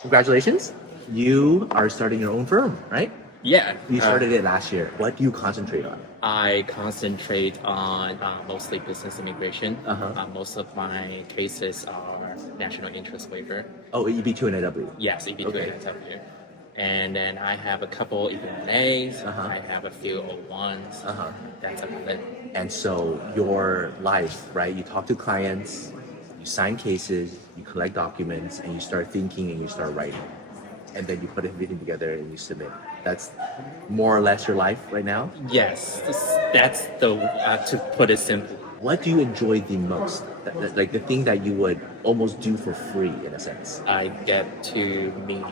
Congratulations. You are starting your own firm, right? Yeah. You started it last year. What do you concentrate on? I concentrate on mostly business immigration. Uh-huh. Most of my cases are national interest waiver. Oh, EB2 and AW. Yes, EB2 Okay. and AW. And then I have a couple EB1As. Uh-huh. I have a few O1s. Uh-huh. That's about it. And so your life, right? You talk to clients, you sign cases, you collect documents, and you start thinking and you start writing. And then you put everything together and you submit. That's more or less your life right now? Yes, that's the to put it simply. What do you enjoy the most? Like the thing that you would almost do for free in a sense? I get to meet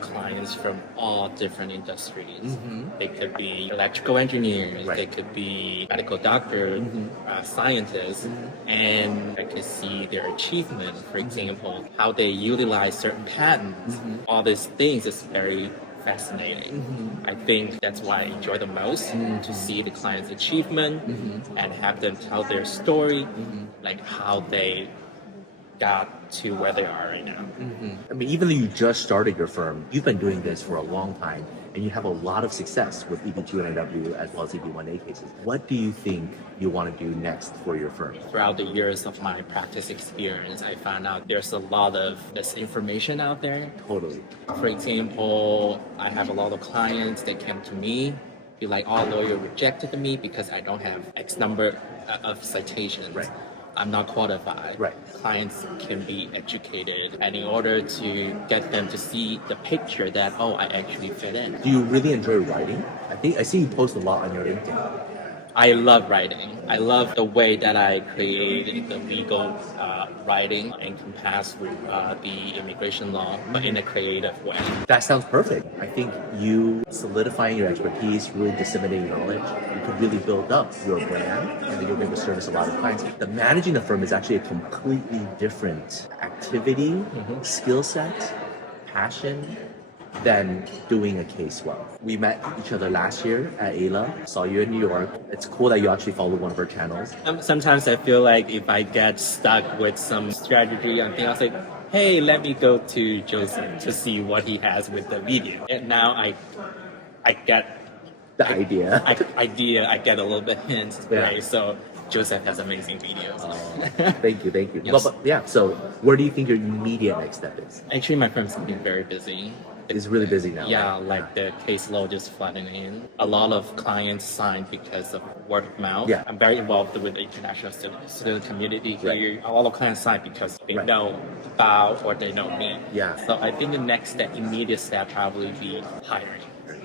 clients from all different industries. Mm-hmm. They could be electrical engineers, Right. they could be medical doctors, scientists, and I can see their achievement. For example, how they utilize certain patents. All these things is very fascinating. I think that's why I enjoy the most, to see the client's achievement and have them tell their story, like how they got to where they are right now. I mean, even though you just started your firm, you've been doing this for a long time, and you have a lot of success with EB2 and AW as well as EB1A cases. What do you think you want to do next for your firm? Throughout the years of my practice experience, I found out there's a lot of misinformation out there. Totally. For example, I have a lot of clients that came to me, be like, oh, lawyer rejected me because I don't have X number of citations. Right. I'm not qualified. Right. Clients can be educated, and in order to get them to see the picture that, oh, I actually fit in. Do you really enjoy writing? I see you post a lot on your LinkedIn. I love writing. I love the way that I create the legal writing encompass the immigration law, but in a creative way. That sounds perfect. I think you solidifying your expertise, really disseminating knowledge, you could really build up your brand, and then you'll be able to service a lot of clients. The managing a firm is actually a completely different activity, skill set, passion, than doing a case well. We met each other last year at AILA, saw you in New York. It's cool that you actually followed one of our channels. Sometimes I feel like if I get stuck with some strategy and thing, I was like, hey, let me go to Joseph to see what he has with the video. And now I get The idea. I get a little bit hints, Yeah. right? So Joseph has amazing videos. Thank you. Yes. But yeah, so where do you think your immediate next step is? Actually, my firm's been very busy. It's really busy now. Yeah, right? like the caseload just flooding in. A lot of clients sign because of word of mouth. Yeah. I'm very involved with the international student community here. Right. A lot of clients sign because they Right. know about or they know me. Yeah. So I think the next step, immediate step, probably be hiring.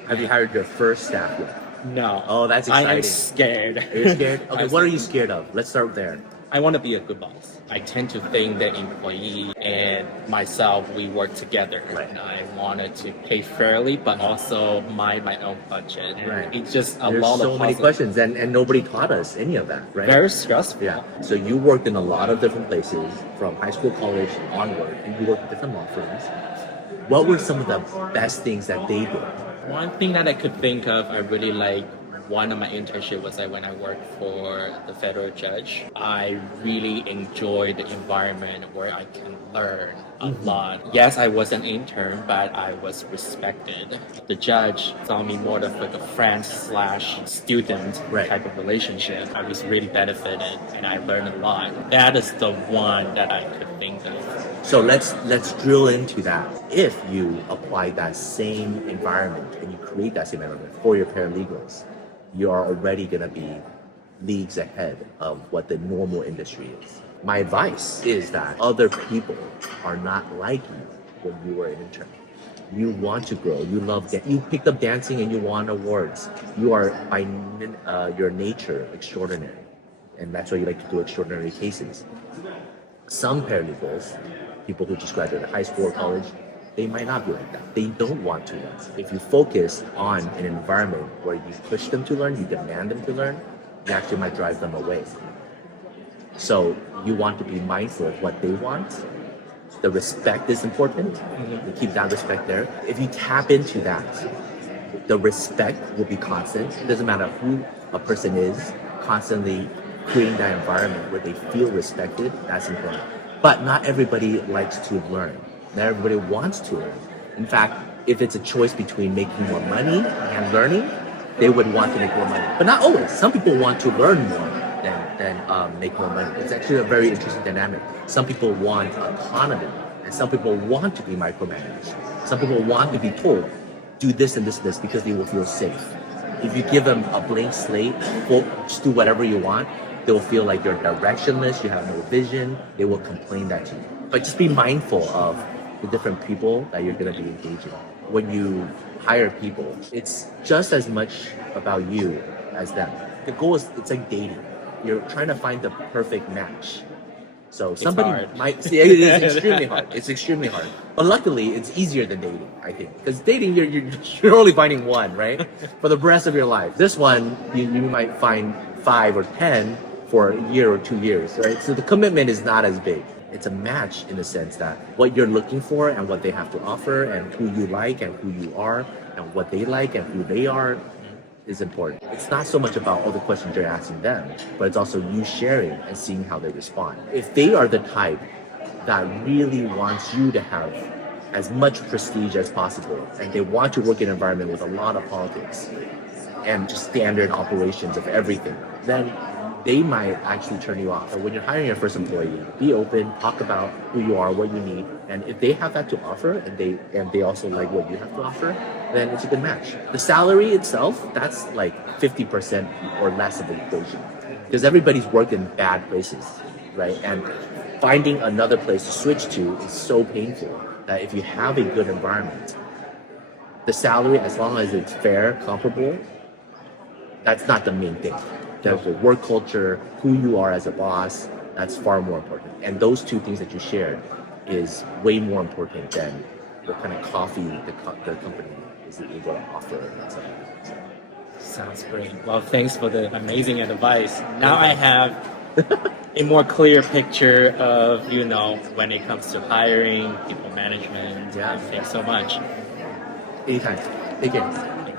Have you hired your first staff yet? No. Oh, that's I am exciting. scared. Are you scared? Okay, what are you scared of? Let's start there. I want to be a good boss. I tend to think that employee and myself, we work together. Right. And I wanted to pay fairly, but also mind my own budget. Right. It's just a There's lot so of many hustle. questions, and nobody taught us any of that, right? Very stressful. Yeah. So you worked in a lot of different places, from high school, college, onward, and you worked with different law firms. What were some of the best things that they did? One thing that I could think of, I really like. One of my internships was when I worked for the federal judge. I really enjoyed the environment where I can learn a lot. Yes, I was an intern, but I was respected. The judge saw me more of like a friend/student Right. type of relationship. I was really benefited, and I learned a lot. That is the one that I could think of. So let's drill into that. If you apply that same environment and you create that same environment for your paralegals, you are already going to be leagues ahead of what the normal industry is. My advice is that other people are not like you when you were an intern. You want to grow. You love you picked up dancing and you won awards. You are by your nature extraordinary, and that's why you like to do extraordinary cases. Some paralegals, people who just graduated high school or college, they might not be like that. They don't want to learn. If you focus on an environment where you push them to learn, you demand them to learn, you actually might drive them away. So you want to be mindful of what they want. The respect is important. You keep that respect there. If you tap into that, the respect will be constant. It doesn't matter who a person is, constantly creating that environment where they feel respected, that's important. But not everybody likes to learn. Not everybody wants to learn. In fact, if it's a choice between making more money and learning, they would want to make more money. But not always. Some people want to learn more than make more money. It's actually a very interesting dynamic. Some people want autonomy, and some people want to be micromanaged. Some people want to be told, do this and this and this, because they will feel safe. If you give them a blank slate, well, just do whatever you want, they will feel like you're directionless, you have no vision, they will complain that to you. But just be mindful of the different people that you're going to be engaging. When you hire people, it's just as much about you as them. The goal is, it's like dating. You're trying to find the perfect match. So somebody might say it is extremely hard. It's extremely hard. But luckily, it's easier than dating, I think. Because dating, you're only finding one, right? For the rest of your life. This one, you might find 5 or 10 for a year or 2 years, right? So the commitment is not as big. It's a match in the sense that what you're looking for and what they have to offer and who you like and who you are and what they like and who they are is important. It's not so much about all the questions you're asking them, but it's also you sharing and seeing how they respond. If they are the type that really wants you to have as much prestige as possible, and they want to work in an environment with a lot of politics and just standard operations of everything, then they might actually turn you off. So when you're hiring your first employee, be open, talk about who you are, what you need, and if they have that to offer and they also like what you have to offer, then it's a good match. The salary itself, that's like 50% or less of the equation, because everybody's worked in bad places, right? And finding another place to switch to is so painful that if you have a good environment, the salary, as long as it's fair, comparable, that's not the main thing. The work culture, who you are as a boss, that's far more important. And those two things that you shared is way more important than what kind of coffee the company is able to offer. And stuff. So. Sounds great. Well, thanks for the amazing advice. Now I have a more clear picture of, when it comes to hiring, people management. Yeah. Thanks so much. Anytime. Take care.